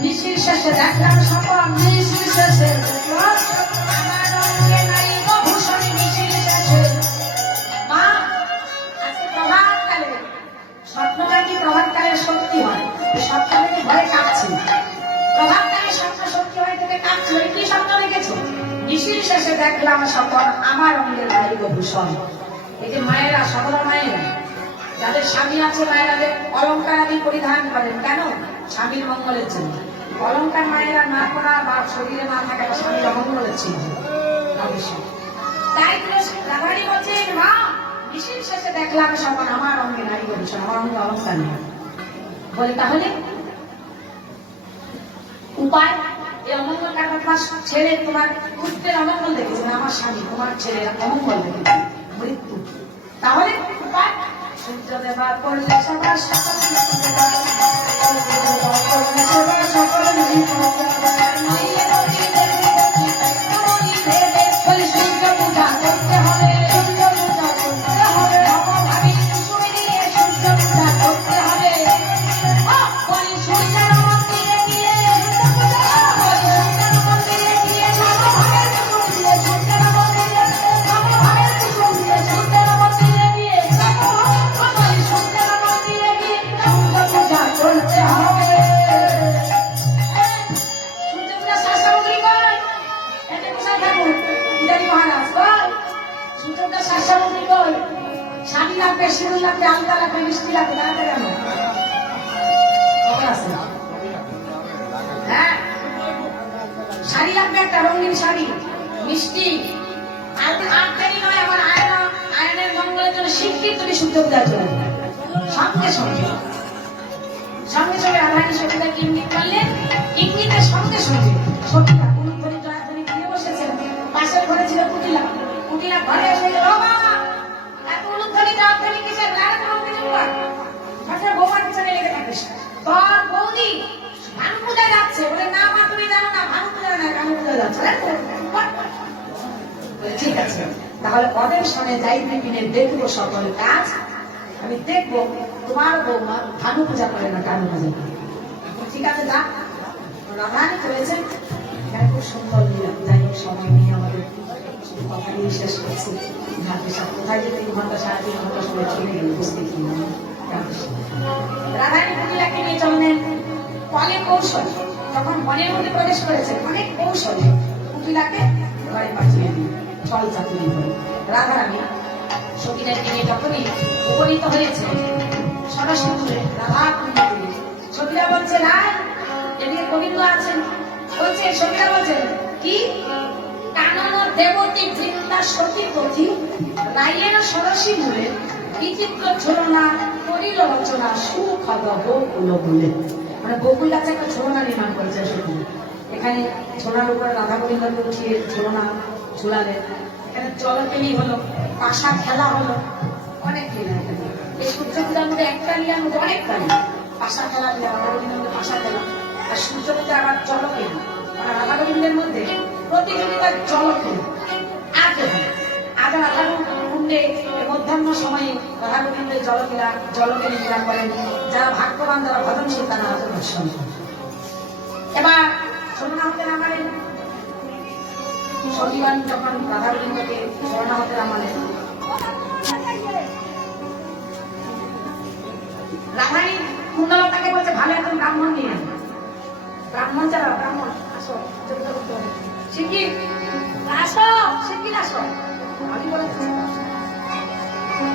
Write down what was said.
মিছিল শেষে দেখলাম সকল মিছিল শেষে আমার অঙ্গে নাই ভূষণ মিছিল শেষে মা আজকে প্রভাতকালে স্বপ্ন নাকি প্রভাতকালে সত্যি হয় স্বপ্ন নাকি ভয়ে কাঁপছি প্রভাতকালে স্বপ্ন সত্যি হয় থেকে কাঁপছি ওই কি স্বপ্ন দেখেছো মিছিল শেষে দেখলাম সকল আমার অঙ্গে নাই ভূষণ এই যে মায়েরা সকল মায়েরা যাদের স্বামী আছে মায়েরাদের অলঙ্কার আদি পরিধান করেন কেন স্বামীর মঙ্গলের জন্য অলঙ্কার মায়েরা না করা বা শরীরে না থাকা স্বামীর অমঙ্গলের চিহ্ন তাই রাধারানী বলছেন মা মিছিল শেষে দেখলাম সবার আমার অঙ্গে নারী ভূষণ আমার অঙ্গে অলঙ্কার নেই বলে তাহলে উপায় এই অমঙ্গল কাটা তোমার ছেলে তোমার পুত্রের অমঙ্গল দেখেছে আমার স্বামী তোমার ছেলের অমঙ্গল দেখেছে মৃত্যু তাহলে উপায় সূর্য দেবা করলে সবার সকল শাড়ি লাগবে সিঁদুর লাগবে আলতা লাগবে মিষ্টি লাগবে তাড়াতাড়ি আনো হ্যাঁ শাড়ি লাগবে একটা রঙিন শাড়ি মিষ্টি আলতারি নয় আমার আয়নের মঙ্গলের জন্য শিগগির তুমি সূর্য পূজার জন্য সঙ্গে সঙ্গে সঙ্গে সঙ্গে রাধারানী সতীদাকে ইঙ্গিত করলেন ইঙ্গিতের সঙ্গে সঙ্গে সতীদা কুলুধ্বনি জয়ধ্বনি দিয়ে বসেছেন পাশের ঘরে ছিল কুটিলা কুটিলা ঘরে এসে গেল ঠিক আছে তাহলে ওদের সামনে যাইতে কিনে দেখবো সকল কাজ আমি দেখবো তোমার বৌমা ভানু পূজা করে না কানু পূজা ঠিক আছে যা রাধারানী করেছেন এখানে খুব সুন্দর যাই হোক সময় নিয়ে আমাদের কথা নিয়ে শেষ করছি কোথায় যে 3 ঘন্টা 3.5 ঘন্টা সময় চলে গেল বুঝতে কিনা রাধারানী কুটিলাকে নিয়ে চললেন অনেক কৌশল যখন বনের মধ্যে প্রবেশ করেছেন অনেক কৌশলে কুটিলাকে ঘরে পাঠিয়ে দিন চল চাতুরি করে রাধারানী সতীদাকে নিয়ে যখনই উপনীত হয়েছে সরস্বতী রাধা কুণ্ডে সতীরা বলছে রায় এদিকে গোবিন্দ আছেন বলছে সতীরা বলছেন কি কানন দেবতী বৃন্দা সতী পথি রায়ের সরসী মূলে বিচিত্র ঝোলনা করিল রচনা সুখদ বকুল বলে মানে বকুল গাছে একটা ঝোলনা নির্মাণ করেছে সতী এখানে ঝোলার উপরে রাধা গোবিন্দকে উঠিয়ে ঝোলনা ঝুলালেন এখানে জলকেলি হলো পাশা খেলা হলো অনেক খেলা এই সূর্য পূজার মধ্যে একটা নিলাম অনেক কালি পাশা খেলা রাধা গোবিন্দের মধ্যে পাশা খেলা আর সূর্য পূজা আবার জলকেলি মানে রাধা গোবিন্দের মধ্যে প্রতিযোগিতার জলকেলি আর কেন আগে রাধা কুণ্ডে মধ্যাহ্ন সময়ে রাধা গোবিন্দের জলকেলি মিলান করেন যারা ভাগ্যবান যারা ভজনশীল তারা রাধা দর্শন করেন এবার ছোটনা হতে নামালেন সতীবান যখন রাধা গোবিন্দকে ছোটনা হতে নামালেন রাধারানী কুণ্ডলতাকে বলছে ভালো একজন ব্রাহ্মণ নিয়ে ব্রাহ্মণ যারা ব্রাহ্মণ আসো শিগগির আসো শিগগির আসো আমি বলেছি